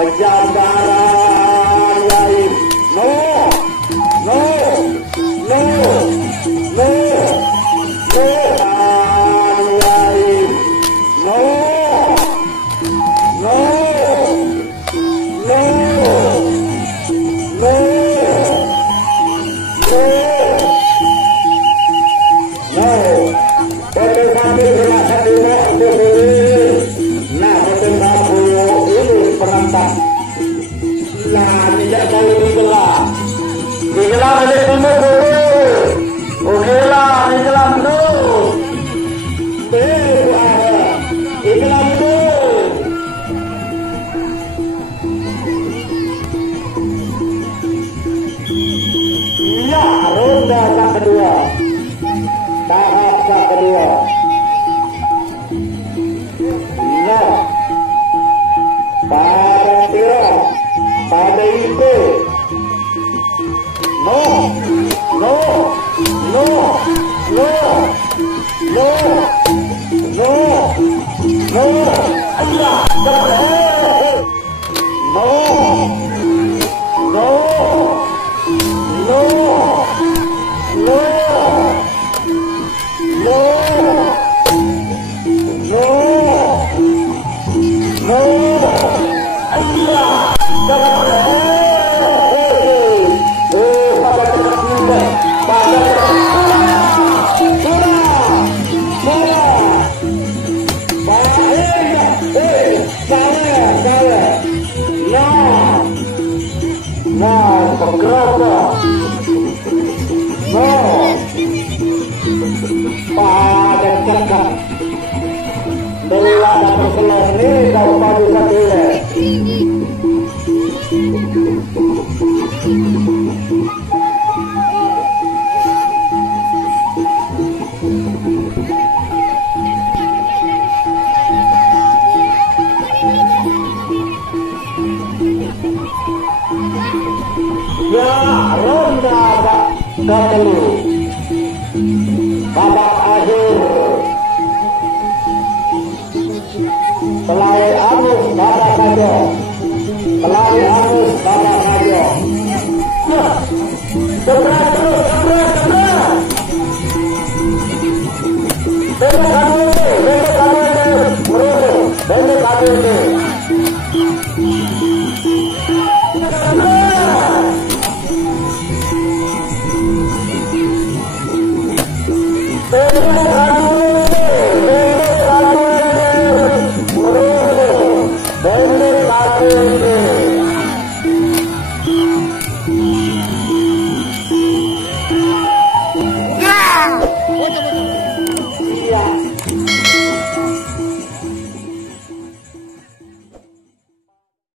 Pejandaran lain. No. No. No. No. No. Lain. No. No. No. No. No. Betul kami bermaksud ini untuk ini. Nah, betul kamu ini penantang. Nah, tidak boleh digelar. Digelar oleh timur dulu. Oke lah, digelar dulu. Digelar dulu. Ya, ronda yang kedua. Tahap yang kedua. Nah, pada tira, pada itu. No, no, no, no, no, no, no. Allah, no, no, no, no. No! No! No! Allah! Pada cekak belah dan berkelor ini kau padu katile. Ya ronda ke-10. Babak akhir. Pelai Anus babak kajo. Pelai Anus babak kajo. Sebrat terus, sebrat. Bebek adu itu.